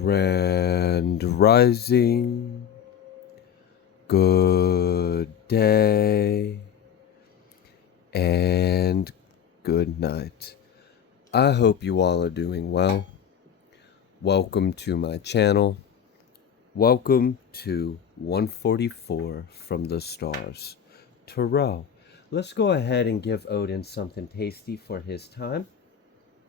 Grand Rising, good day, and good night. I hope you all are doing well. Welcome to my channel. Welcome to 144 from the stars. Terrell, let's go ahead and give Odin something tasty for his time.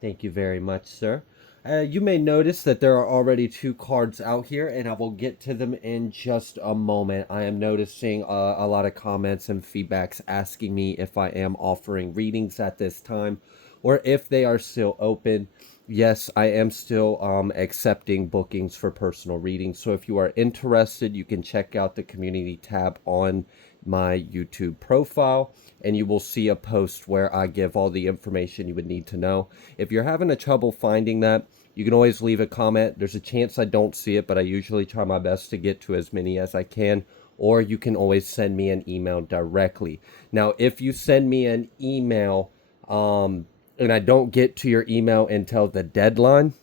Thank you very much, sir. You may notice that there are already 2 cards out here, and I will get to them in just a moment. I am noticing a lot of comments and feedbacks asking me if I am offering readings at this time, or if they are still open. Yes, I am still accepting bookings for personal readings. So if you are interested, you can check out the community tab on my YouTube profile, and you will see a post where I give all the information you would need to know. If you're having a trouble finding that, you can always leave a comment. There's a chance I don't see it, but I usually try my best to get to as many as I can. Or you can always send me an email directly. Now, if you send me an email and I don't get to your email until the deadline,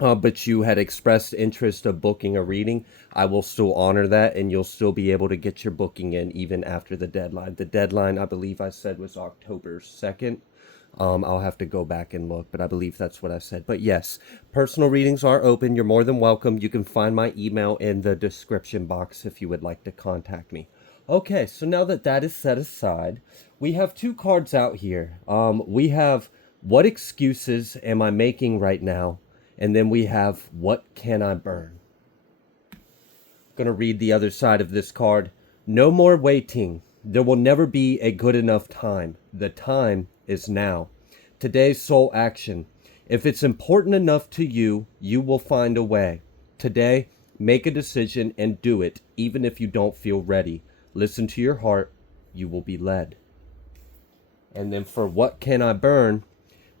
but you had expressed interest of booking a reading, I will still honor that, and you'll still be able to get your booking in even after the deadline. The deadline, I believe I said, was October 2nd. I'll have to go back and look, but I believe that's what I said. But yes, personal readings are open. You're more than welcome. You can find my email in the description box if you would like to contact me. Okay, so now that that is set aside, we have 2 cards out here. We have what excuses am I making right now? And then we have what can I burn? I'm going to read the other side of this card. No more waiting. There will never be a good enough time. The time is now. Today's soul action. If it's important enough to you, you will find a way. Today, make a decision and do it, even if you don't feel ready. Listen to your heart. You will be led. And then for what can I burn?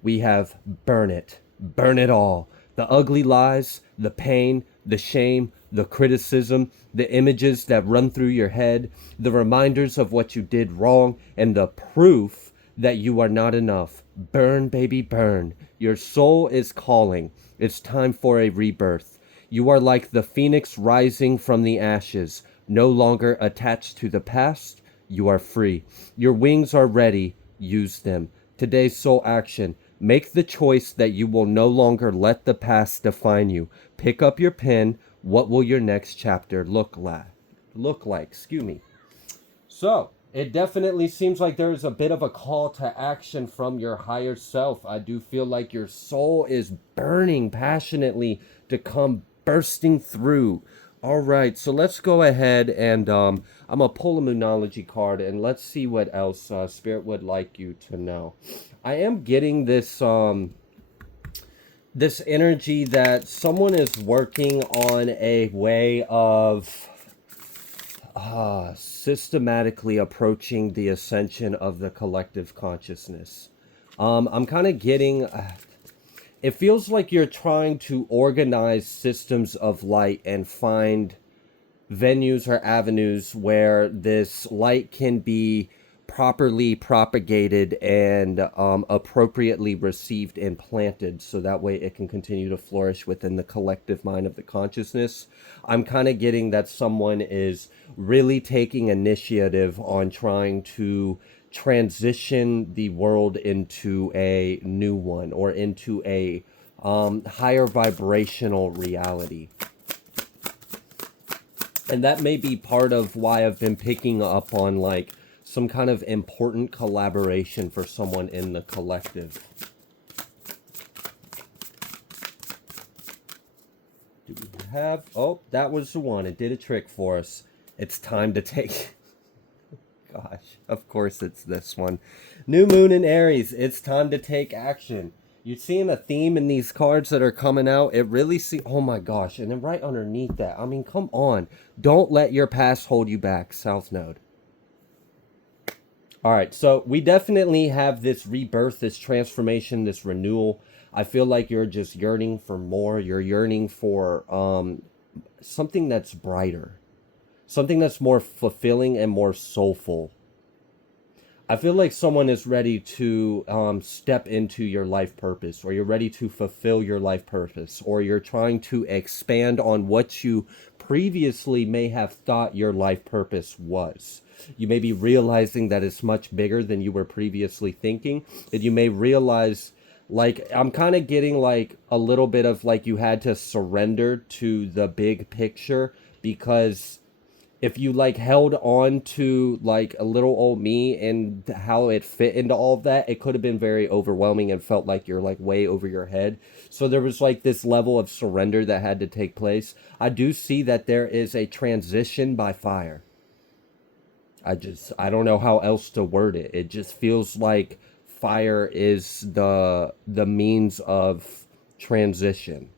We have burn it. Burn it all. The ugly lies, the pain, the shame, the criticism, the images that run through your head, the reminders of what you did wrong, and the proof that you are not enough. Burn, baby, burn. Your soul is calling. It's time for a rebirth. You are like the phoenix rising from the ashes, no longer attached to the past. You are free. Your wings are ready. Use them. Today's soul action. Make the choice that you will no longer let the past define you. Pick up your pen. What will your next chapter look like? Excuse me. So, it definitely seems like there's a bit of a call to action from your higher self. I do feel like your soul is burning passionately to come bursting through. All right, so let's go ahead and I'm going to pull a Moonology card and let's see what else Spirit would like you to know. I am getting this this energy that someone is working on a way of systematically approaching the ascension of the collective consciousness. I'm kind of getting... it feels like you're trying to organize systems of light and find venues or avenues where this light can be properly propagated and appropriately received and planted, so that way it can continue to flourish within the collective mind of the consciousness. I'm kind of getting that someone is really taking initiative on trying to transition the world into a new one, or into a higher vibrational reality. And that may be part of why I've been picking up on like some kind of important collaboration for someone in the collective. Do we have... oh, that was the one. It did a trick for us. It's time to take... gosh, of course it's this one. New Moon in Aries. It's time to take action. You're seeing a theme in these cards that are coming out. It really oh my gosh. And then right underneath that, I mean, come on. Don't let your past hold you back. South Node. All right, so we definitely have this rebirth, this transformation, this renewal. I feel like you're just yearning for more. You're yearning for something that's brighter, something that's more fulfilling and more soulful. I feel like someone is ready to step into your life purpose, or you're ready to fulfill your life purpose, or you're trying to expand on what you previously may have thought your life purpose was. You may be realizing that it's much bigger than you were previously thinking, and you may realize, like, I'm kind of getting like a little bit of like you had to surrender to the big picture, because if you like held on to like a little old me and how it fit into all of that, it could have been very overwhelming and felt like you're like way over your head. So there was like this level of surrender that had to take place. I do see that there is a transition by fire. I don't know how else to word it. It just feels like fire is the means of transition.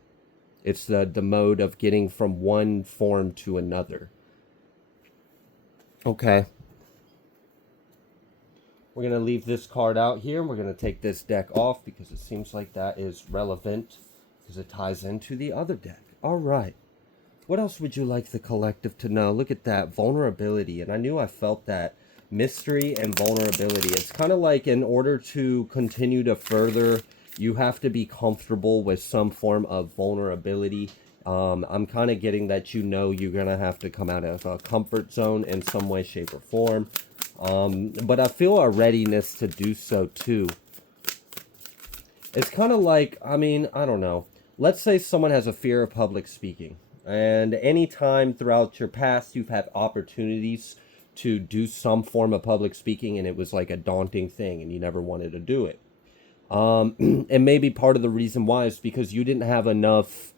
It's the mode of getting from one form to another. Okay. We're going to leave this card out here. We're going to take this deck off because it seems like that is relevant because it ties into the other deck. All right. What else would you like the collective to know? Look at that. Vulnerability. And I knew I felt that. Mystery and vulnerability. It's kind of like in order to continue to further, you have to be comfortable with some form of vulnerability. I'm kind of getting that you're going to have to come out of a comfort zone in some way, shape, or form. But I feel a readiness to do so too. It's kind of like, I mean, I don't know. Let's say someone has a fear of public speaking. And any time throughout your past you've had opportunities to do some form of public speaking and it was like a daunting thing and you never wanted to do it. And maybe part of the reason why is because you didn't have enough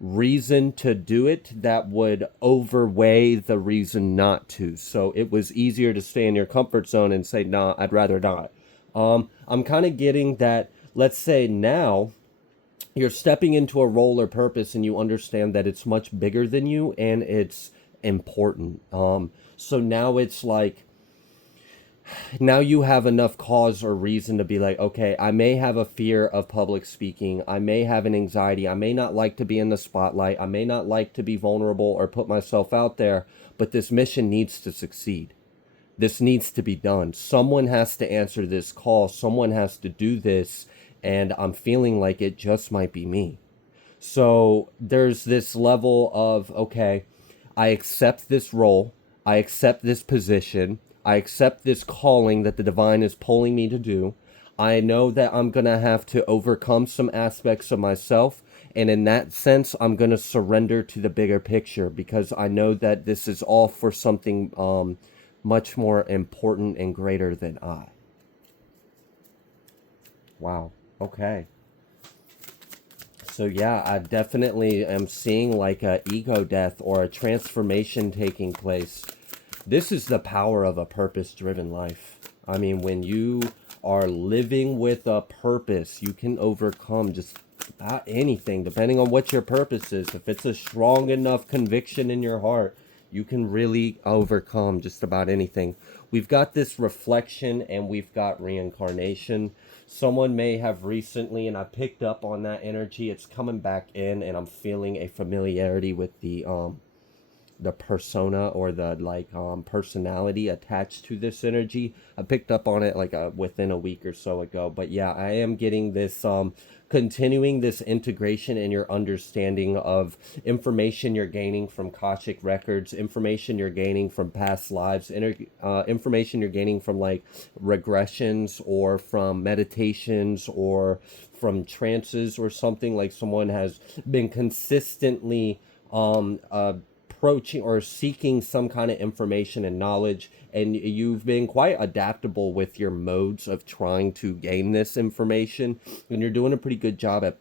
reason to do it that would overweigh the reason not to. So it was easier to stay in your comfort zone and say, nah, I'd rather not. I'm kind of getting that, let's say now, you're stepping into a role or purpose and you understand that it's much bigger than you and it's important. So now it's like, now you have enough cause or reason to be like, okay, I may have a fear of public speaking. I may have an anxiety. I may not like to be in the spotlight. I may not like to be vulnerable or put myself out there, but this mission needs to succeed. This needs to be done. Someone has to answer this call. Someone has to do this. And I'm feeling like it just might be me. So there's this level of, okay, I accept this role. I accept this position. I accept this calling that the divine is pulling me to do. I know that I'm going to have to overcome some aspects of myself. And in that sense, I'm going to surrender to the bigger picture because I know that this is all for something much more important and greater than I. Wow. Okay. So yeah, I definitely am seeing like a ego death or a transformation taking place. This is the power of a purpose-driven life. I mean, when you are living with a purpose, you can overcome just about anything, depending on what your purpose is. If it's a strong enough conviction in your heart, you can really overcome just about anything. We've got this reflection and we've got reincarnation. Someone may have recently, and I picked up on that energy, it's coming back in, and I'm feeling a familiarity with the persona or the personality attached to this energy. I picked up on it like within a week or so ago. But yeah, I am getting this continuing this integration in your understanding of information you're gaining from Akashic records, information you're gaining from past lives, information you're gaining from like regressions or from meditations or from trances, or something like someone has been consistently approaching or seeking some kind of information and knowledge, and you've been quite adaptable with your modes of trying to gain this information, and you're doing a pretty good job at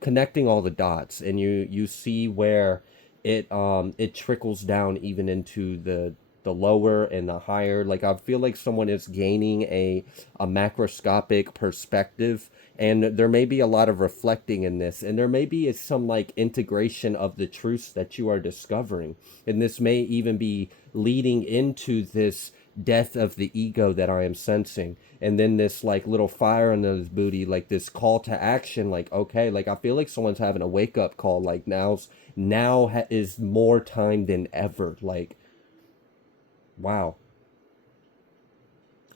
connecting all the dots, and you see where it trickles down even into the lower and the higher. Like I feel like someone is gaining a macroscopic perspective, and there may be a lot of reflecting in this, and there may be some like integration of the truths that you are discovering, and this may even be leading into this death of the ego that I am sensing, and then this like little fire in the booty, like this call to action, like okay, like I feel like someone's having a wake up call, like is more time than ever, like wow.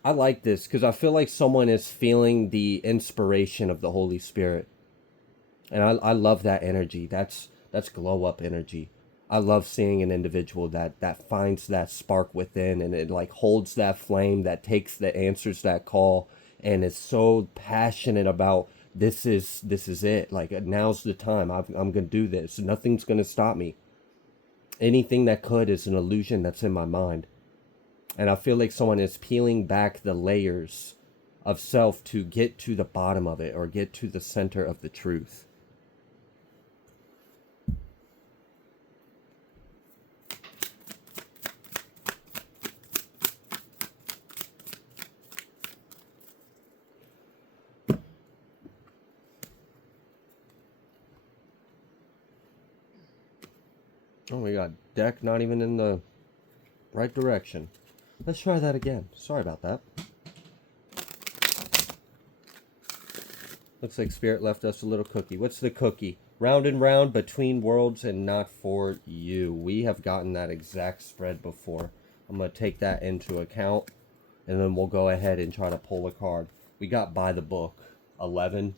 I like this because I feel like someone is feeling the inspiration of the Holy Spirit. And I love that energy. That's glow up energy. I love seeing an individual that finds that spark within, and it like holds that flame, that takes, that answers that call, and is so passionate about this is it. Like, now's the time. I'm gonna do this. Nothing's gonna stop me. Anything that could is an illusion that's in my mind. And I feel like someone is peeling back the layers of self to get to the bottom of it, or get to the center of the truth. Oh, we got deck not even in the right direction. Let's try that again. Sorry about that. Looks like Spirit left us a little cookie. What's the cookie? Round and round, between worlds, and not for you. We have gotten that exact spread before. I'm going to take that into account, and then we'll go ahead and try to pull a card. We got by the book, 11.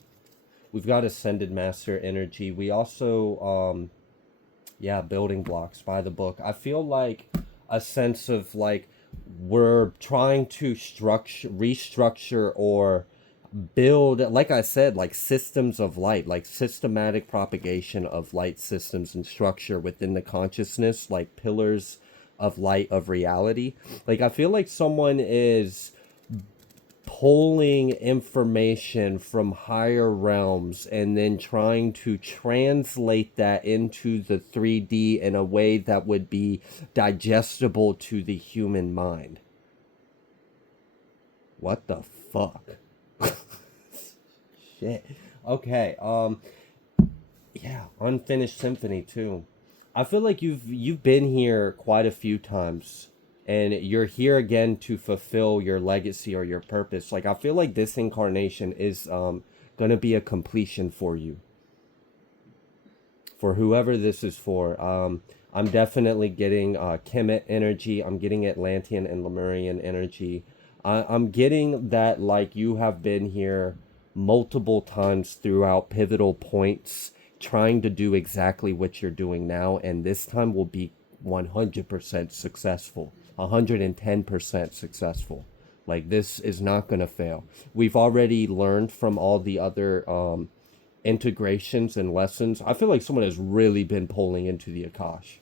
We've got Ascended Master energy. We also, building blocks, by the book. I feel like a sense of like we're trying to restructure, or build, like I said, like systems of light, like systematic propagation of light systems and structure within the consciousness, like pillars of light of reality. Like, I feel like someone is pulling information from higher realms and then trying to translate that into the 3D in a way that would be digestible to the human mind. What the fuck? Shit. Okay. Yeah, Unfinished Symphony too. I feel like you've been here quite a few times, and you're here again to fulfill your legacy or your purpose. Like, I feel like this incarnation is gonna be a completion for you. For whoever this is for. I'm definitely getting Kemet energy. I'm getting Atlantean and Lemurian energy. I'm getting that, like, you have been here multiple times throughout pivotal points, trying to do exactly what you're doing now, and this time will be 100% successful, 110% successful. Like, this is not going to fail. We've already learned from all the other integrations and lessons. I feel like someone has really been pulling into the Akash,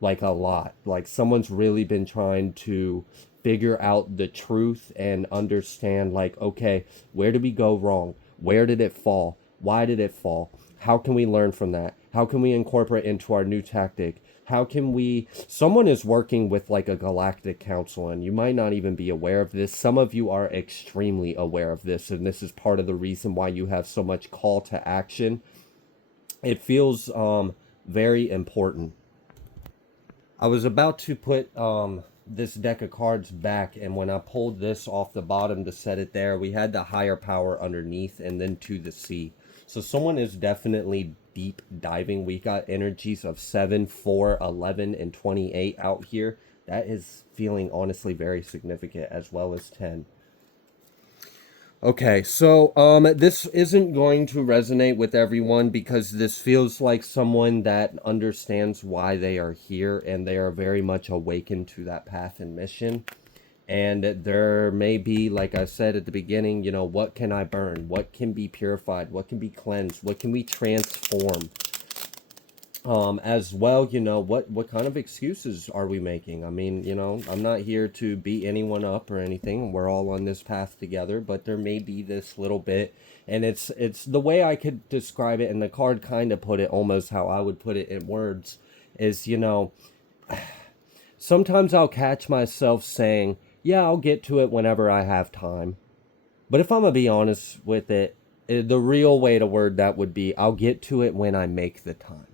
like a lot. Like, someone's really been trying to figure out the truth and understand, like, okay, where did we go wrong? Where did it fall? Why did it fall? How can we learn from that? How can we incorporate into our new tactic? How can we... Someone is working with like a galactic council, and you might not even be aware of this. Some of you are extremely aware of this, and this is part of the reason why you have so much call to action. It feels very important. I was about to put this deck of cards back, and when I pulled this off the bottom to set it there, we had the higher power underneath and then to the sea. So someone is definitely deep diving. We got energies of 7, 4, 11, and 28 out here. That is feeling honestly very significant, as well as 10. Okay, so this isn't going to resonate with everyone, because this feels like someone that understands why they are here, and they are very much awakened to that path and mission. And there may be, like I said at the beginning, what can I burn? What can be purified? What can be cleansed? What can we transform? As well, what kind of excuses are we making? I mean, I'm not here to beat anyone up or anything. We're all on this path together, but there may be this little bit, and it's the way I could describe it, and the card kind of put it almost how I would put it in words, is, sometimes I'll catch myself saying, yeah, I'll get to it whenever I have time. But if I'm gonna be honest with it, the real way to word that would be, I'll get to it when I make the time.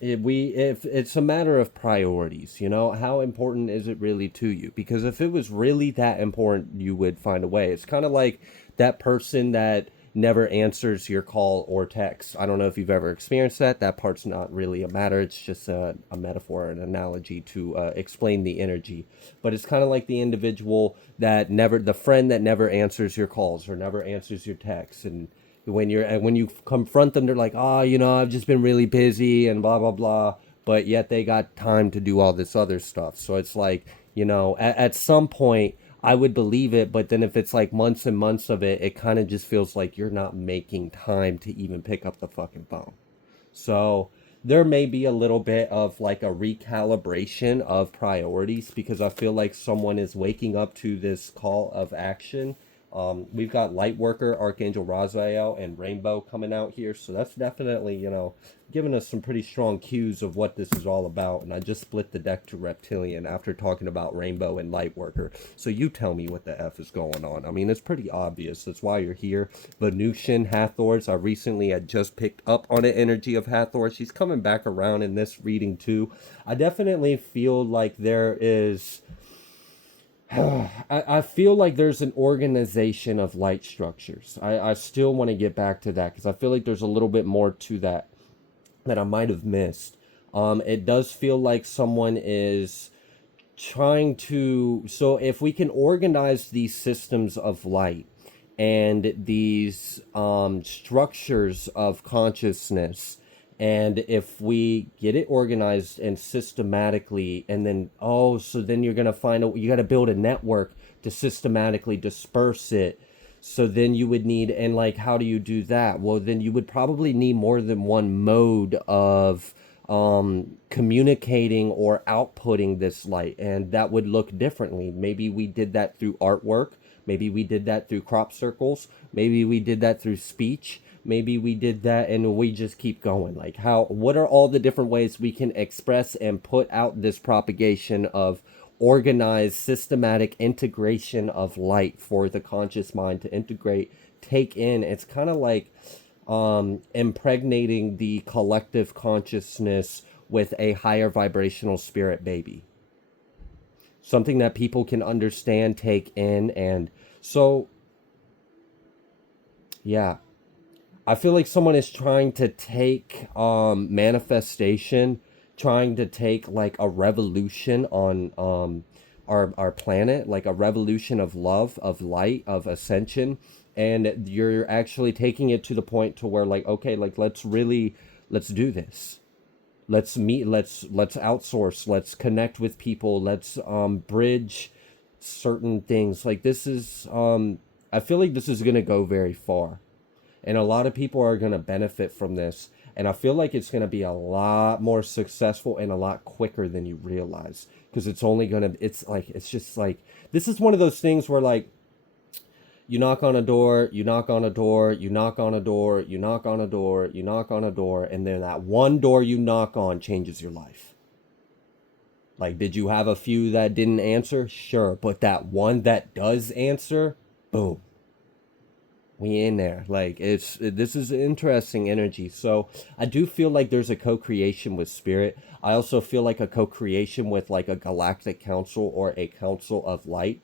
If it's a matter of priorities, how important is it really to you? Because if it was really that important, you would find a way. It's kind of like that person that never answers your call or text. I don't know if you've ever experienced that. That part's not really a matter. It's just a metaphor, an analogy to explain the energy. But it's kind of like the individual that never, the friend that never answers your calls or never answers your texts. And when you confront them, they're like, oh, I've just been really busy and blah, blah, blah. But yet they got time to do all this other stuff. So it's like, at some point, I would believe it, but then if it's like months and months of it, it kind of just feels like you're not making time to even pick up the fucking phone. So there may be a little bit of like a recalibration of priorities because I feel like someone is waking up to this call of action. We've got Lightworker, Archangel Raziel, and Rainbow coming out here. So that's definitely, giving us some pretty strong cues of what this is all about. And I just split the deck to Reptilian after talking about Rainbow and Lightworker. So you tell me what the F is going on. I mean, it's pretty obvious. That's why you're here. Venusian Hathors. I recently had just picked up on the energy of Hathor. She's coming back around in this reading too. I definitely feel like there is... I feel like there's an organization of light structures. I still want to get back to that because I feel like there's a little bit more to that I might have missed. It does feel like someone is trying to... So if we can organize these systems of light and these structures of consciousness, and if we get it organized and systematically, and then, so then you're going to you got to build a network to systematically disperse it. So then you would need, and like, how do you do that? Well, then you would probably need more than one mode of communicating or outputting this light. And that would look differently. Maybe we did that through artwork. Maybe we did that through crop circles. Maybe we did that through speech. Maybe we did that and we just keep going. Like what are all the different ways we can express and put out this propagation of organized, systematic integration of light for the conscious mind to integrate, take in. It's kind of like impregnating the collective consciousness with a higher vibrational spirit baby. Something that people can understand, take in, and so, yeah. I feel like someone is trying to take manifestation, trying to take like a revolution on our planet, like a revolution of love, of light, of ascension, and you're actually taking it to the point to where like, okay, like let's do this. Let's meet, let's outsource, let's connect with people, let's bridge certain things. Like this is I feel like this is going to go very far. And a lot of people are going to benefit from this. And I feel like it's going to be a lot more successful and a lot quicker than you realize. Because it's only going to, it's just like, this is one of those things where like, you knock on a door, you knock on a door, you knock on a door, you knock on a door, you knock on a door. And then that one door you knock on changes your life. Like, did you have a few that didn't answer? Sure. But that one that does answer, boom. We in there. Like this is interesting energy. So I do feel like there's a co-creation with spirit. I also feel like a co-creation with like a galactic council or a council of light.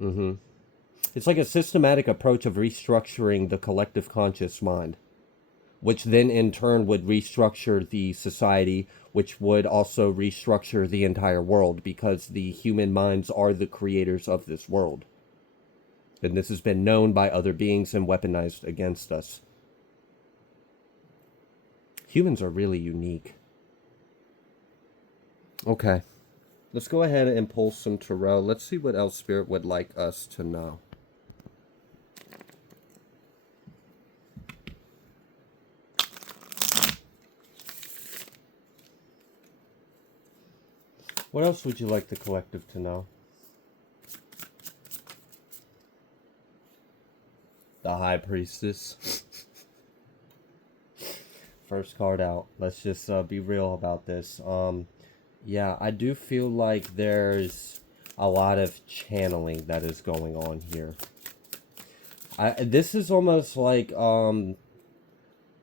It's like a systematic approach of restructuring the collective conscious mind, which then in turn would restructure the society, which would also restructure the entire world, because the human minds are the creators of this world. And this has been known by other beings and weaponized against us. Humans are really unique. Okay. Let's go ahead and pull some tarot. Let's see what else Spirit would like us to know. What else would you like the collective to know? The High Priestess. First card out. Let's just be real about this. Yeah, I do feel like there's a lot of channeling that is going on here. This is almost like,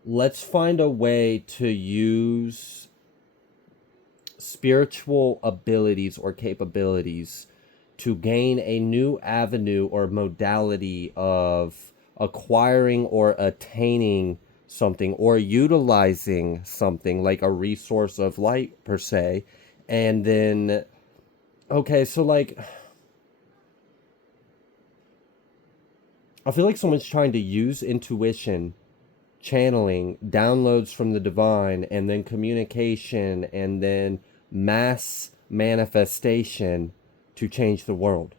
let's find a way to use spiritual abilities or capabilities to gain a new avenue or modality of acquiring or attaining something or utilizing something like a resource of light per se. And then, okay, so like, I feel like someone's trying to use intuition, channeling, downloads from the divine, and then communication, and then mass manifestation to change the world.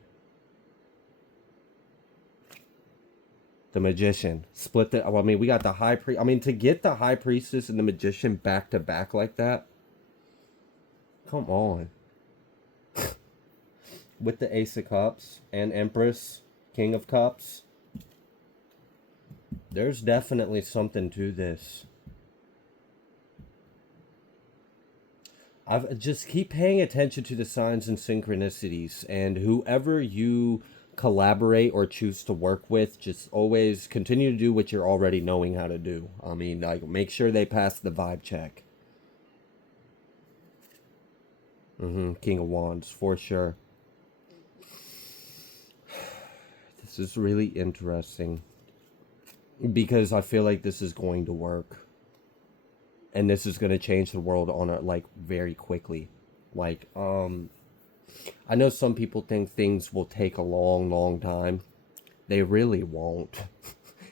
The magician split the. I mean, we got the high priest. I mean, to get the high priestess and the magician back to back like that. Come on. With the Ace of Cups and Empress, King of Cups. There's definitely something to this. I've just keep paying attention to the signs and synchronicities, and whoever you collaborate or choose to work with, just always continue to do what you're already knowing how to do. I mean, like, make sure they pass the vibe check. King of Wands, for sure. This is really interesting because I feel like this is going to work. And this is going to change the world on a, like, very quickly. Like, I know some people think things will take a long, long time. They really won't.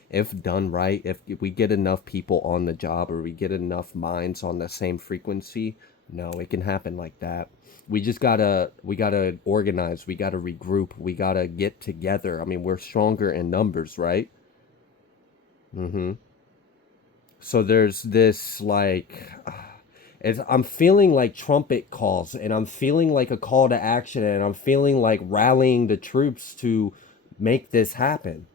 If done right, if we get enough people on the job or we get enough minds on the same frequency, no, it can happen like that. We gotta organize, we gotta regroup, we gotta get together. I mean, we're stronger in numbers, right? So there's this, like, I'm feeling like trumpet calls, and I'm feeling like a call to action, and I'm feeling like rallying the troops to make this happen.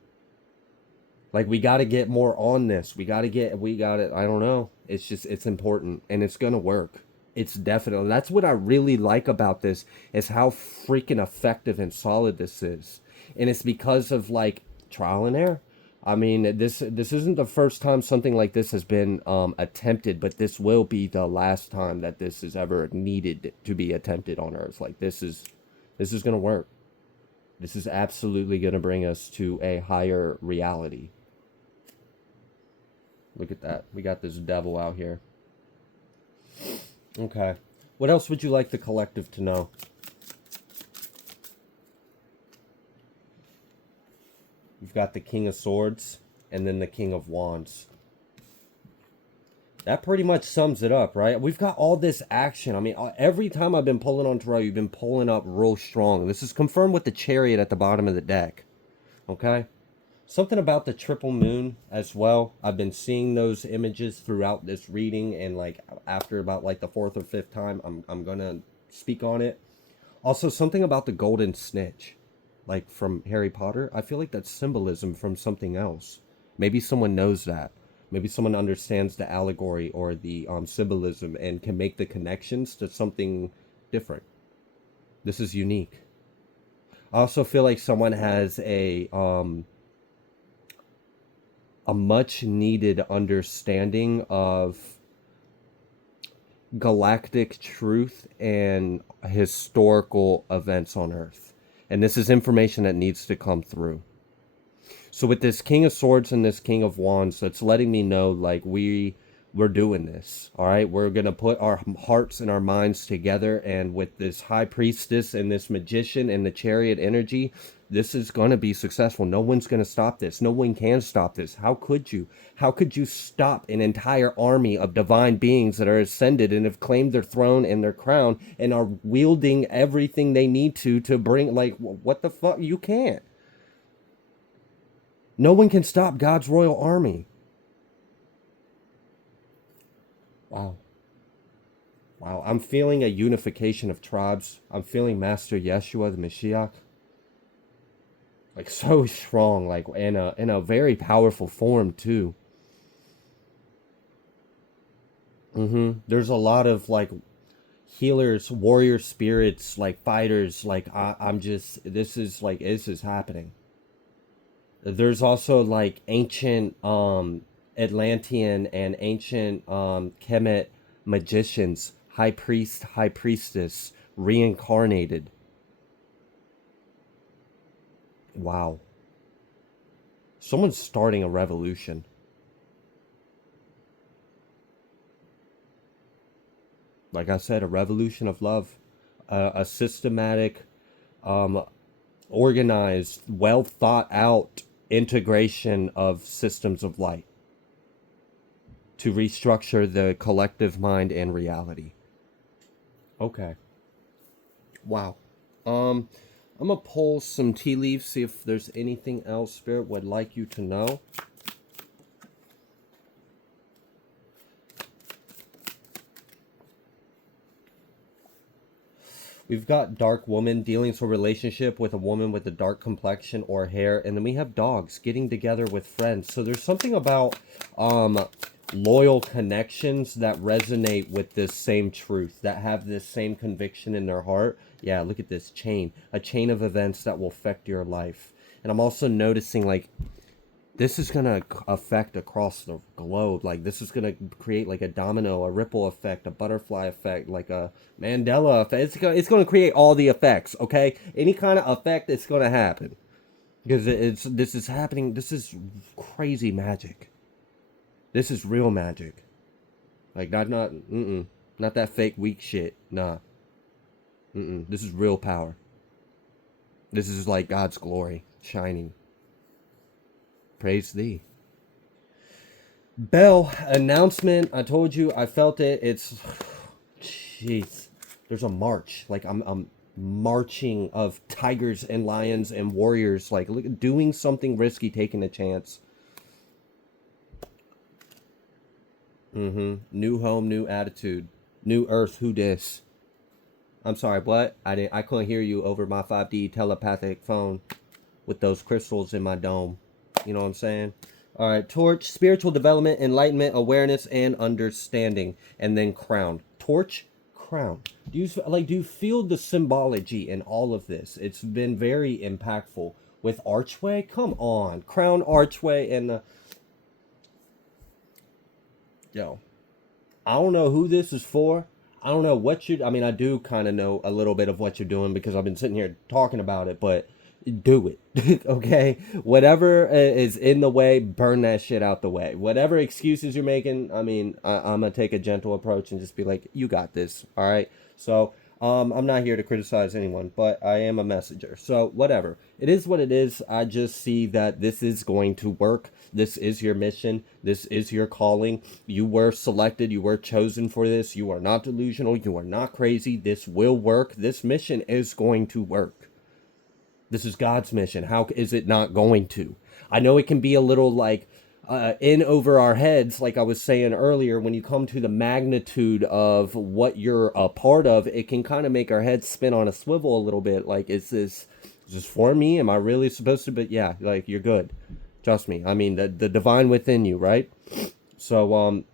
Like, we got to get more on this. We got to, I don't know. It's just, it's important, and it's going to work. It's definitely, that's what I really like about this, is how freaking effective and solid this is. And it's because of, like, trial and error. I mean, this isn't the first time something like this has been attempted, but this will be the last time that this is ever needed to be attempted on Earth. Like, this is going to work. This is absolutely going to bring us to a higher reality. Look at that. We got this devil out here. Okay. What else would you like the collective to know? You've got the King of Swords and then the King of Wands. That pretty much sums it up, right? We've got all this action. I mean, every time I've been pulling on tarot, you've been pulling up real strong. This is confirmed with the Chariot at the bottom of the deck. Okay? Something about the triple moon as well. I've been seeing those images throughout this reading, and like after about like the fourth or fifth time, I'm gonna speak on it. Also, something about the golden snitch, like from Harry Potter. I feel like that's symbolism from something else. Maybe someone knows that. Maybe someone understands the allegory or the symbolism and can make the connections to something different. This is unique. I also feel like someone has a much needed understanding of galactic truth and historical events on Earth. And this is information that needs to come through. So with this King of Swords and this King of Wands, that's letting me know, like, we're doing this. All right, we're gonna put our hearts and our minds together, and with this High Priestess and this Magician and the Chariot energy, this is gonna be successful. No one's gonna stop this. No one can stop this. How could you? How could you stop an entire army of divine beings that are ascended and have claimed their throne and their crown and are wielding everything they need to bring, like, what the fuck? You can't. No one can stop God's royal army. Wow. Wow. I'm feeling a unification of tribes. I'm feeling Master Yeshua, the Mashiach, like, so strong, like in a very powerful form too. There's a lot of, like, healers, warrior spirits, like fighters. Like, I'm just, this is happening. There's also, like, ancient Atlantean and ancient Kemet magicians, high priest, high priestess, reincarnated. Wow. Someone's starting a revolution. Like I said, a revolution of love. A systematic, um, organized, well thought out integration of systems of light to restructure the collective mind and reality. Okay. Wow. Um, I'm gonna pull some tea leaves, see if there's anything else Spirit would like you to know. We've got dark woman, dealings with relationship with a woman with a dark complexion or hair, and then we have dogs getting together with friends. So there's something about loyal connections that resonate with this same truth, that have this same conviction in their heart. Yeah, look at this chain, a chain of events that will affect your life. And I'm also noticing, like, this is going to affect across the globe. Like, this is going to create like a domino, a ripple effect, a butterfly effect, like a Mandela effect. It's going to create all the effects, okay? Any kind of effect, it's going to happen. Because this is happening. This is crazy magic. This is real magic. Like, not that fake weak shit. Nah. This is real power. This is like God's glory shining. Praise thee. Bell announcement. I told you, I felt it. It's, jeez. There's a march. Like I'm marching of tigers and lions and warriors. Like doing something risky, taking a chance. New home, new attitude, new earth. Who dis? I'm sorry. What? I couldn't hear you over my 5D telepathic phone with those crystals in my dome. You know what I'm saying? All right, torch, spiritual development, enlightenment, awareness, and understanding, and then crown. Torch, crown. Do you feel the symbology in all of this? It's been very impactful. With archway, come on, crown, archway, and the yo. I don't know who this is for. I don't know what you. I mean, I do kind of know a little bit of what you're doing because I've been sitting here talking about it, but do it. Okay, whatever is in the way, burn that shit out the way. Whatever excuses you're making, I mean, I'm gonna take a gentle approach and just be like, you got this. All right. So I'm not here to criticize anyone, but I am a messenger, so whatever, it is what it is. I just see that this is going to work. This is your mission. This is your calling. You were selected. You were chosen for this. You are not delusional. You are not crazy. This will work. This mission is going to work. This is God's mission. How is it not going to? I know it can be a little like in over our heads, like I was saying earlier. When you come to the magnitude of what you're a part of, it can kind of make our heads spin on a swivel a little bit. Like, is this for me? Am I really supposed to? But yeah, like, you're good. Trust me. I mean, the divine within you, right? So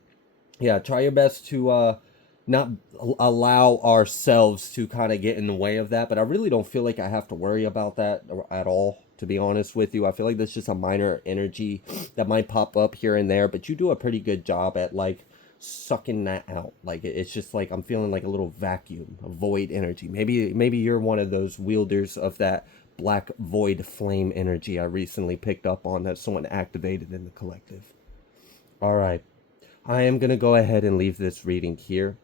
yeah, try your best to not allow ourselves to kind of get in the way of that. But I really don't feel like I have to worry about that at all, to be honest with you. I feel like that's just a minor energy that might pop up here and there, but you do a pretty good job at like sucking that out. Like, it's just like I'm feeling like a little vacuum, a void energy. Maybe you're one of those wielders of that black void flame energy I recently picked up on that someone activated in the collective. All right. I am going to go ahead and leave this reading here.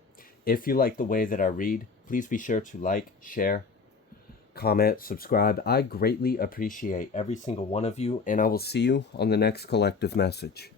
If you like the way that I read, please be sure to like, share, comment, subscribe. I greatly appreciate every single one of you, and I will see you on the next collective message.